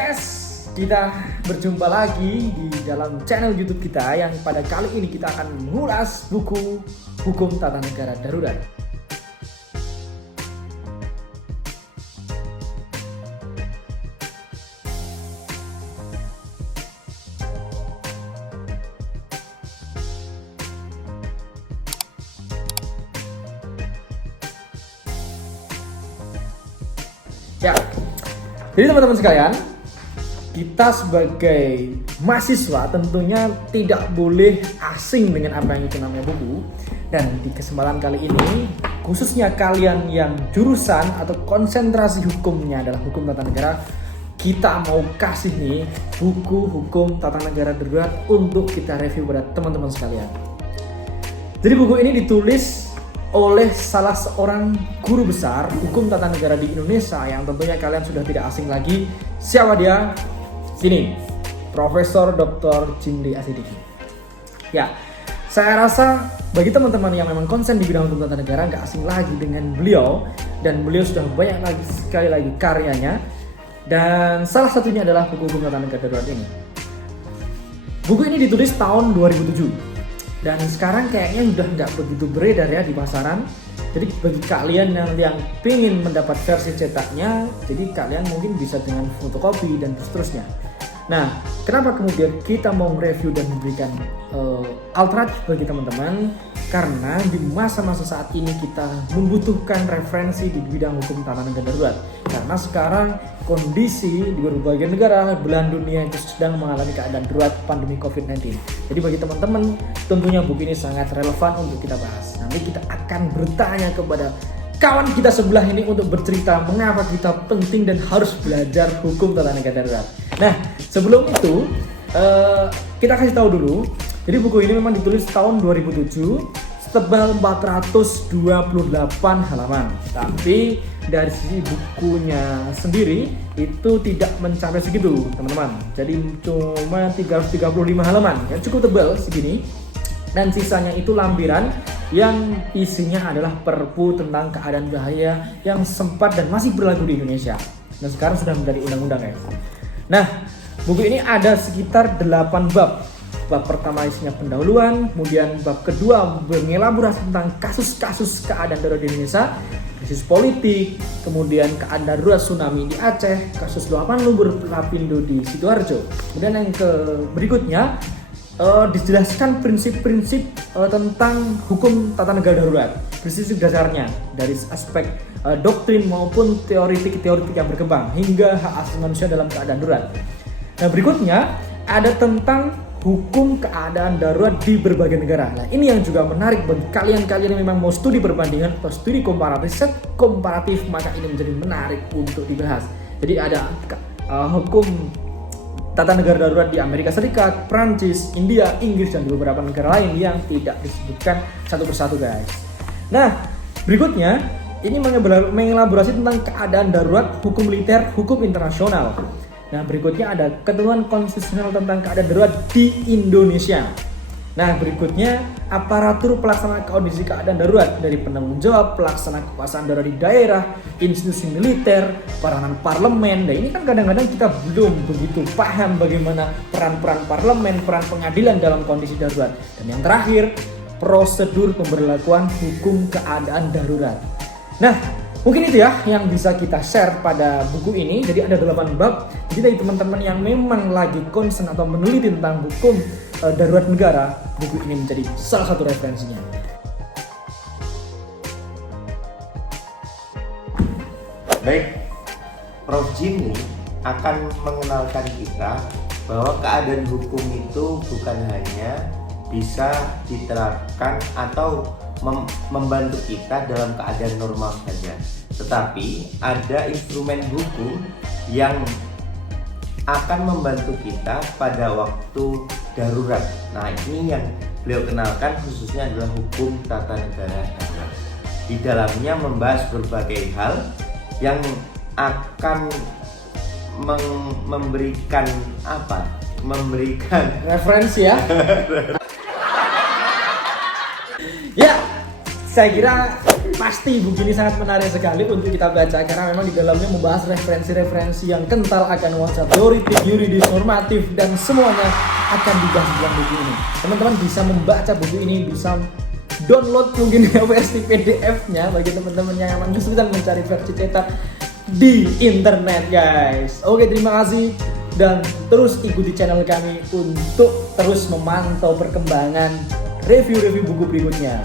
Yes, kita berjumpa lagi di dalam channel YouTube kita yang pada kali ini kita akan mengulas buku Hukum Tata Negara Darurat. Ya, jadi teman-teman sekalian, kita sebagai mahasiswa tentunya tidak boleh asing dengan apa yang itu namanya buku. Dan di kesempatan kali ini, khususnya kalian yang jurusan atau konsentrasi hukumnya adalah hukum tata negara, kita mau kasih nih buku Hukum Tata Negara Darurat untuk kita review pada teman-teman sekalian. Jadi buku ini ditulis oleh salah seorang guru besar hukum tata negara di Indonesia yang tentunya kalian sudah tidak asing lagi. Siapa dia? Sini, Profesor Dr. Jimli Asidiki. Ya, saya rasa bagi teman-teman yang memang konsen di bidang hukum tata negara nggak asing lagi dengan beliau, dan beliau sudah banyak sekali lagi karyanya, dan salah satunya adalah buku Hukum Tata Negara Darurat ini. Buku ini ditulis tahun 2007. Dan sekarang kayaknya udah nggak begitu beredar ya di pasaran. Jadi bagi kalian yang pengen mendapat versi cetaknya, jadi kalian mungkin bisa dengan fotokopi dan seterusnya. Nah, kenapa kemudian kita mau review dan memberikan alternatif bagi teman-teman? Karena di masa-masa saat ini kita membutuhkan referensi di bidang hukum tata negara darurat. Karena sekarang kondisi di berbagai negara belahan dunia itu sedang mengalami keadaan darurat pandemi COVID-19. Jadi bagi teman-teman tentunya buku ini sangat relevan untuk kita bahas. Nanti kita akan bertanya kepada kawan kita sebelah ini untuk bercerita mengapa kita penting dan harus belajar hukum tata negara darurat. Nah, sebelum itu kita kasih tahu dulu. Jadi buku ini memang ditulis tahun 2007, setebal 428 halaman. Tapi dari sisi bukunya sendiri itu tidak mencapai segitu, teman-teman. Jadi cuma 335 halaman, yang cukup tebal segini. Dan sisanya itu lampiran yang isinya adalah perpu tentang keadaan bahaya yang sempat dan masih berlaku di Indonesia. Dan sekarang sudah menjadi undang-undang ya. Nah, buku ini ada sekitar 8 bab. Bab pertama isinya pendahuluan, kemudian bab kedua mengelaborasi tentang kasus-kasus keadaan darurat di Indonesia, krisis politik, kemudian keadaan darurat tsunami di Aceh, kasus luapan lumpur lapindo di Sidoarjo. Kemudian yang berikutnya dijelaskan prinsip-prinsip tentang hukum tata negara darurat, prinsip dasarnya dari aspek doktrin maupun teoritik yang berkembang hingga hak asasi manusia dalam keadaan darurat. Nah, berikutnya ada tentang hukum keadaan darurat di berbagai negara. Nah, ini yang juga menarik bagi kalian yang memang mau studi perbandingan atau studi komparatif, maka ini menjadi menarik untuk dibahas. Jadi ada hukum tata negara darurat di Amerika Serikat, Prancis, India, Inggris, dan beberapa negara lain yang tidak disebutkan satu persatu, guys. Nah, berikutnya ini mengelaborasi tentang keadaan darurat, hukum militer, hukum internasional. Nah, berikutnya ada ketentuan konstitusional tentang keadaan darurat di Indonesia. Nah, berikutnya aparatur pelaksana kondisi keadaan darurat dari penanggung jawab, pelaksana kekuasaan darurat di daerah, institusi militer, peranan parlemen. Nah, ini kan kadang-kadang kita belum begitu paham bagaimana peran-peran parlemen, peran pengadilan dalam kondisi darurat. Dan yang terakhir, prosedur pemberlakuan hukum keadaan darurat. Nah, mungkin itu ya yang bisa kita share pada buku ini. Jadi ada 8 bab. Jadi dari teman-teman yang memang lagi concern atau meneliti tentang hukum darurat negara, buku ini menjadi salah satu referensinya. Baik, Prof. Jimli akan mengenalkan kita bahwa keadaan hukum itu bukan hanya bisa diterapkan atau membantu kita dalam keadaan normal saja, tetapi ada instrumen hukum yang akan membantu kita pada waktu darurat. Nah, ini yang beliau kenalkan khususnya adalah hukum tata negara darurat. Di dalamnya membahas berbagai hal yang akan memberikan referensi ya. Ya, saya kira pasti buku ini sangat menarik sekali untuk kita baca karena memang di dalamnya membahas referensi-referensi yang kental akan nuansa teoritik, yuridis, normatif dan semuanya akan dibahas dalam buku ini. Teman-teman bisa membaca buku ini, bisa download mungkin versi PDF-nya bagi teman-teman yang memang kesulitan mencari versi cetak di internet, guys. Oke, terima kasih dan terus ikuti channel kami untuk terus memantau perkembangan review-review buku berikutnya.